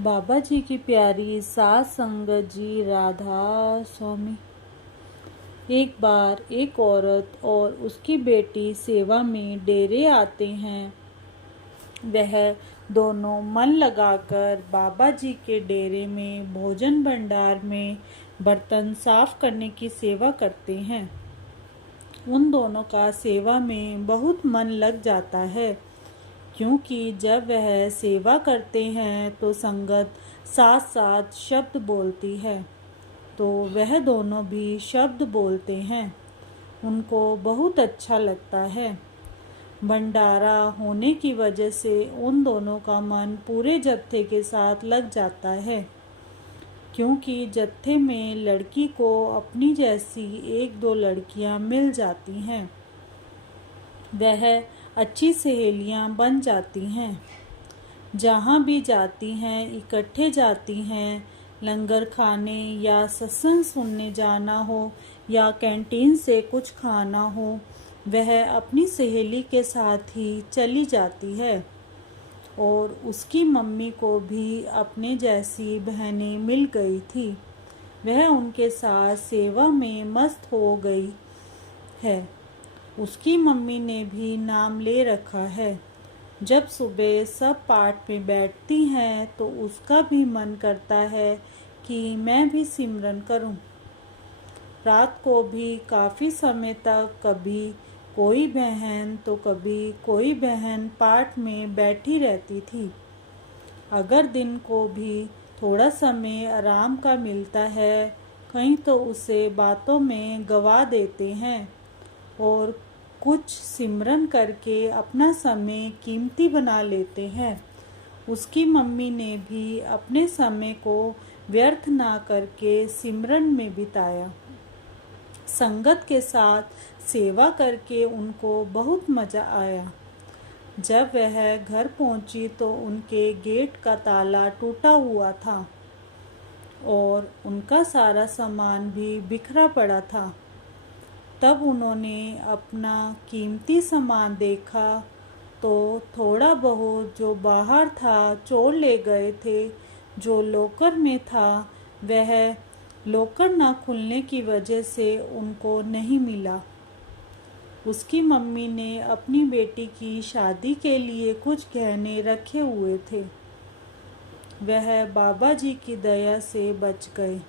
बाबा जी की प्यारी सास संगत जी राधा स्वामी। एक बार एक औरत और उसकी बेटी सेवा में डेरे आते हैं। वह दोनों मन लगाकर बाबा जी के डेरे में भोजन भंडार में बर्तन साफ करने की सेवा करते हैं। उन दोनों का सेवा में बहुत मन लग जाता है, क्योंकि जब वह सेवा करते हैं तो संगत साथ साथ शब्द बोलती है, तो वह दोनों भी शब्द बोलते हैं। उनको बहुत अच्छा लगता है। भंडारा होने की वजह से उन दोनों का मन पूरे जत्थे के साथ लग जाता है, क्योंकि जत्थे में लड़की को अपनी जैसी एक दो लड़कियां मिल जाती हैं। वह अच्छी सहेलियां बन जाती हैं। जहाँ भी जाती हैं इकट्ठे जाती हैं। लंगर खाने या सत्संग सुनने जाना हो या कैंटीन से कुछ खाना हो, वह अपनी सहेली के साथ ही चली जाती है। और उसकी मम्मी को भी अपने जैसी बहनें मिल गई थी। वह उनके साथ सेवा में मस्त हो गई है। उसकी मम्मी ने भी नाम ले रखा है। जब सुबह सब पाठ में बैठती हैं तो उसका भी मन करता है कि मैं भी सिमरन करूं। रात को भी काफ़ी समय तक कभी कोई बहन तो कभी कोई बहन पाठ में बैठी रहती थी। अगर दिन को भी थोड़ा समय आराम का मिलता है, कहीं तो उसे बातों में गवा देते हैं और कुछ सिमरन करके अपना समय कीमती बना लेते हैं। उसकी मम्मी ने भी अपने समय को व्यर्थ ना करके सिमरन में बिताया। संगत के साथ सेवा करके उनको बहुत मज़ा आया। जब वह घर पहुंची तो उनके गेट का ताला टूटा हुआ था और उनका सारा सामान भी बिखरा पड़ा था। तब उन्होंने अपना कीमती सामान देखा तो थोड़ा बहुत जो बाहर था चोर ले गए थे। जो लॉकर में था वह लॉकर ना खुलने की वजह से उनको नहीं मिला। उसकी मम्मी ने अपनी बेटी की शादी के लिए कुछ गहने रखे हुए थे। वह बाबा जी की दया से बच गए।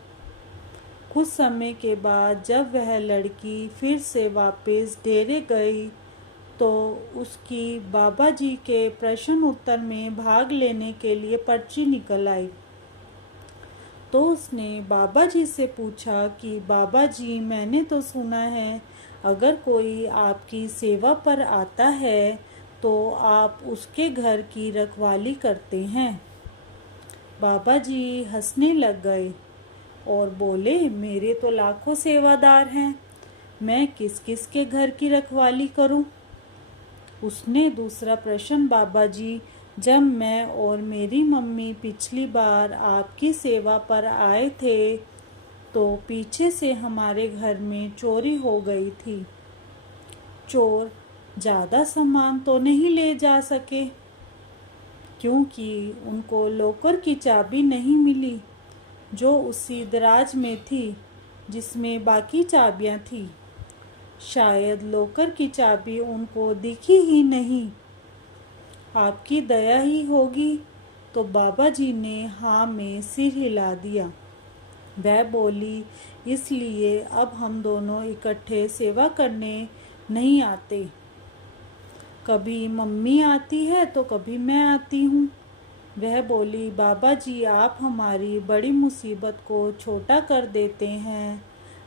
कुछ समय के बाद जब वह लड़की फिर से वापस डेरे गई तो उसकी बाबा जी के प्रश्न उत्तर में भाग लेने के लिए पर्ची निकल आई। तो उसने बाबा जी से पूछा कि बाबा जी, मैंने तो सुना है अगर कोई आपकी सेवा पर आता है तो आप उसके घर की रखवाली करते हैं। बाबा जी हंसने लग गए और बोले, मेरे तो लाखों सेवादार हैं, मैं किस किस के घर की रखवाली करूं? उसने दूसरा प्रश्न, बाबा जी, जब मैं और मेरी मम्मी पिछली बार आपकी सेवा पर आए थे तो पीछे से हमारे घर में चोरी हो गई थी। चोर ज़्यादा सामान तो नहीं ले जा सके, क्योंकि उनको लॉकर की चाबी नहीं मिली जो उसी दराज में थी जिसमें बाकी चाबियां थी। शायद लॉकर की चाबी उनको दिखी ही नहीं। आपकी दया ही होगी। तो बाबा जी ने हाँ में सिर हिला दिया। वह बोली, इसलिए अब हम दोनों इकट्ठे सेवा करने नहीं आते। कभी मम्मी आती है तो कभी मैं आती हूँ। वह बोली, बाबा जी, आप हमारी बड़ी मुसीबत को छोटा कर देते हैं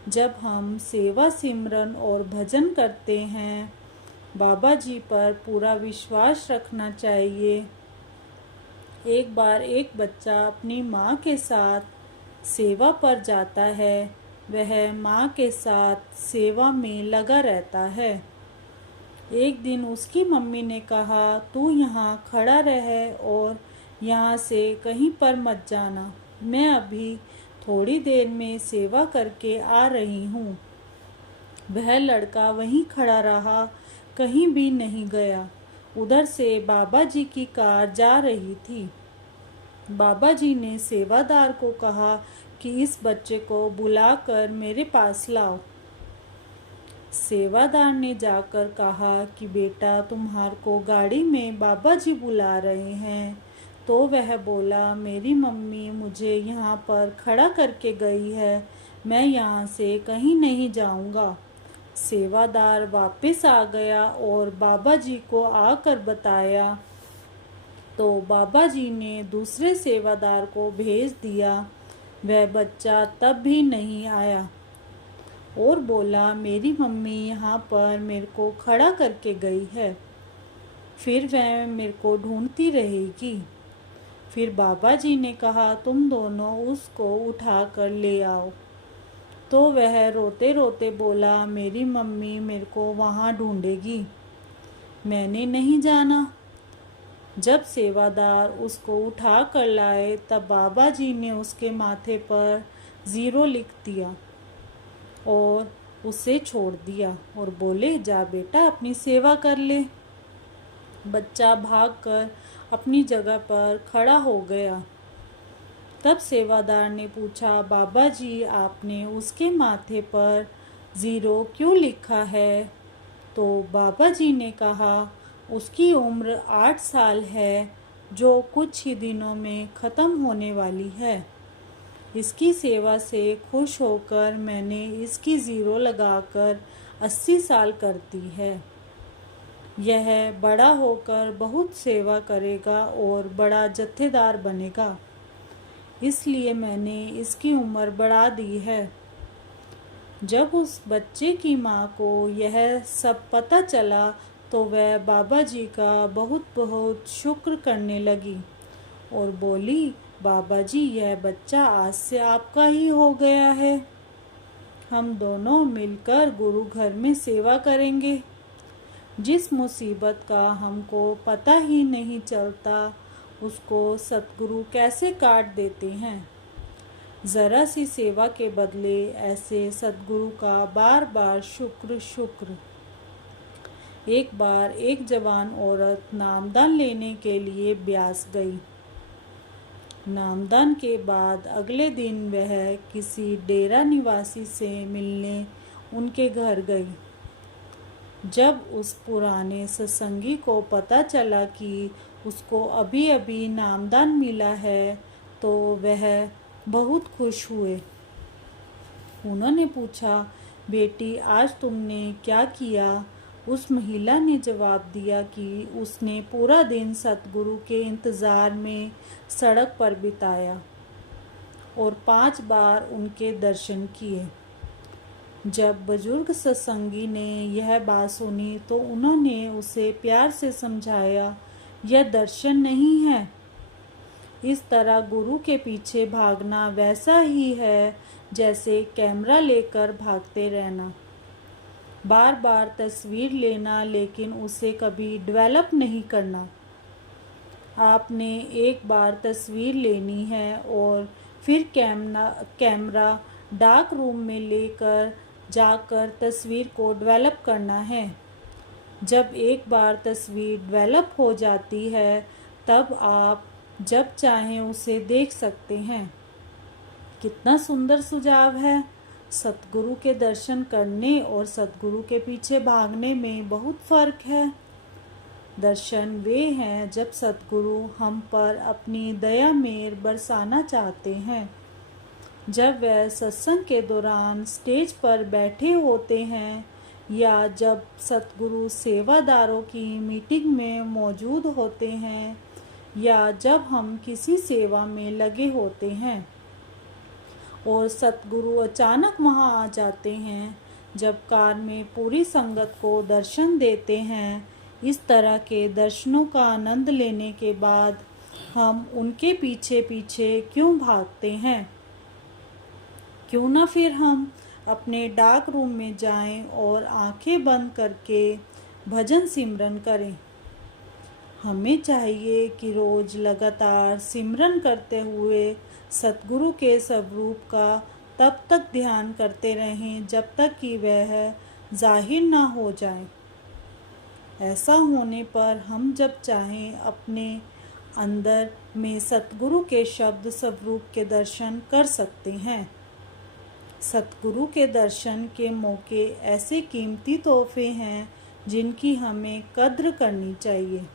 जब हम सेवा सिमरन और भजन करते हैं। बाबा जी पर पूरा विश्वास रखना चाहिए। एक बार एक बच्चा अपनी माँ के साथ सेवा पर जाता है। वह माँ के साथ सेवा में लगा रहता है। एक दिन उसकी मम्मी ने कहा, तू यहाँ खड़ा रहे और यहाँ से कहीं पर मत जाना, मैं अभी थोड़ी देर में सेवा करके आ रही हूँ। वह लड़का वहीं खड़ा रहा, कहीं भी नहीं गया। उधर से बाबा जी की कार जा रही थी। बाबा जी ने सेवादार को कहा कि इस बच्चे को बुलाकर मेरे पास लाओ। सेवादार ने जाकर कहा कि बेटा, तुम्हार को गाड़ी में बाबा जी बुला रहे हैं। तो वह बोला, मेरी मम्मी मुझे यहाँ पर खड़ा करके गई है, मैं यहाँ से कहीं नहीं जाऊँगा। सेवादार वापस आ गया और बाबा जी को आकर बताया तो बाबा जी ने दूसरे सेवादार को भेज दिया। वह बच्चा तब भी नहीं आया और बोला, मेरी मम्मी यहाँ पर मेरे को खड़ा करके गई है, फिर वह मेरे को ढूंढती रहेगी। फिर बाबा जी ने कहा, तुम दोनों उसको उठा कर ले आओ। तो वह रोते रोते बोला, मेरी मम्मी मेरे को वहाँ ढूंढेगी, मैंने नहीं जाना। जब सेवादार उसको उठा कर लाए तब बाबा जी ने उसके माथे पर 0 लिख दिया और उसे छोड़ दिया और बोले, जा बेटा अपनी सेवा कर ले। बच्चा भागकर अपनी जगह पर खड़ा हो गया। तब सेवादार ने पूछा, बाबा जी आपने उसके माथे पर 0 क्यों लिखा है? तो बाबा जी ने कहा, उसकी उम्र 8 साल है, जो कुछ ही दिनों में ख़त्म होने वाली है। इसकी सेवा से खुश होकर मैंने इसकी 0 लगाकर 80 साल कर दी है। यह बड़ा होकर बहुत सेवा करेगा और बड़ा जत्थेदार बनेगा, इसलिए मैंने इसकी उम्र बढ़ा दी है। जब उस बच्चे की माँ को यह सब पता चला तो वह बाबा जी का बहुत बहुत शुक्र करने लगी और बोली, बाबा जी यह बच्चा आज से आपका ही हो गया है। हम दोनों मिलकर गुरु घर में सेवा करेंगे। जिस मुसीबत का हमको पता ही नहीं चलता उसको सतगुरु कैसे काट देते हैं। ज़रा सी सेवा के बदले ऐसे सतगुरु का बार बार शुक्र शुक्र। एक बार एक जवान औरत नामदान लेने के लिए ब्यास गई। नामदान के बाद अगले दिन वह किसी डेरा निवासी से मिलने उनके घर गई। जब उस पुराने सत्संगी को पता चला कि उसको अभी अभी नामदान मिला है तो वह बहुत खुश हुए। उन्होंने पूछा, बेटी आज तुमने क्या किया? उस महिला ने जवाब दिया कि उसने पूरा दिन सतगुरु के इंतज़ार में सड़क पर बिताया और 5 बार उनके दर्शन किए। जब बुजुर्ग सत्संगी ने यह बात सुनी तो उन्होंने उसे प्यार से समझाया, यह दर्शन नहीं है। इस तरह गुरु के पीछे भागना वैसा ही है जैसे कैमरा लेकर भागते रहना, बार बार तस्वीर लेना लेकिन उसे कभी डेवलप नहीं करना। आपने एक बार तस्वीर लेनी है और फिर कैमरा डार्क रूम में लेकर जाकर तस्वीर को डेवलप करना है। जब एक बार तस्वीर डेवलप हो जाती है तब आप जब चाहें उसे देख सकते हैं। कितना सुंदर सुझाव है। सतगुरु के दर्शन करने और सतगुरु के पीछे भागने में बहुत फर्क है। दर्शन वे हैं जब सतगुरु हम पर अपनी दया मेहर बरसाना चाहते हैं। जब वह सत्संग के दौरान स्टेज पर बैठे होते हैं या जब सतगुरु सेवादारों की मीटिंग में मौजूद होते हैं या जब हम किसी सेवा में लगे होते हैं और सतगुरु अचानक वहां आ जाते हैं, जब कार में पूरी संगत को दर्शन देते हैं। इस तरह के दर्शनों का आनंद लेने के बाद हम उनके पीछे पीछे क्यों भागते हैं? क्यों ना फिर हम अपने डार्क रूम में जाएं और आंखें बंद करके भजन सिमरन करें। हमें चाहिए कि रोज लगातार सिमरन करते हुए सतगुरु के स्वरूप का तब तक ध्यान करते रहें जब तक कि वह जाहिर ना हो जाए। ऐसा होने पर हम जब चाहें अपने अंदर में सतगुरु के शब्द स्वरूप के दर्शन कर सकते हैं। सतगुरु के दर्शन के मौके ऐसे कीमती तोहफे हैं जिनकी हमें कद्र करनी चाहिए।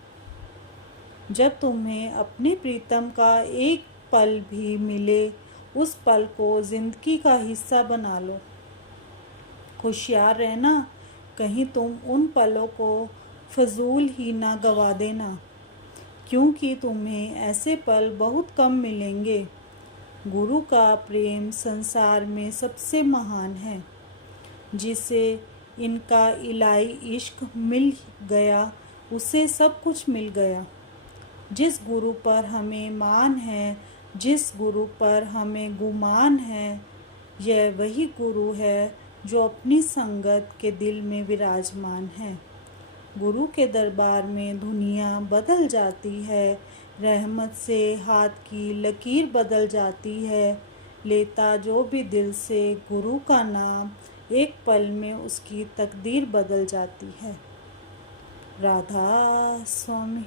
जब तुम्हें अपने प्रीतम का एक पल भी मिले, उस पल को जिंदगी का हिस्सा बना लो। होशियार रहना, कहीं तुम उन पलों को फजूल ही ना गवा देना, क्योंकि तुम्हें ऐसे पल बहुत कम मिलेंगे। गुरु का प्रेम संसार में सबसे महान है। जिसे इनका इलाही इश्क मिल गया, उसे सब कुछ मिल गया। जिस गुरु पर हमें मान है, जिस गुरु पर हमें गुमान है, यह वही गुरु है जो अपनी संगत के दिल में विराजमान है। गुरु के दरबार में दुनिया बदल जाती है, रहमत से हाथ की लकीर बदल जाती है। लेता जो भी दिल से गुरु का नाम, एक पल में उसकी तकदीर बदल जाती है। राधा स्वामी।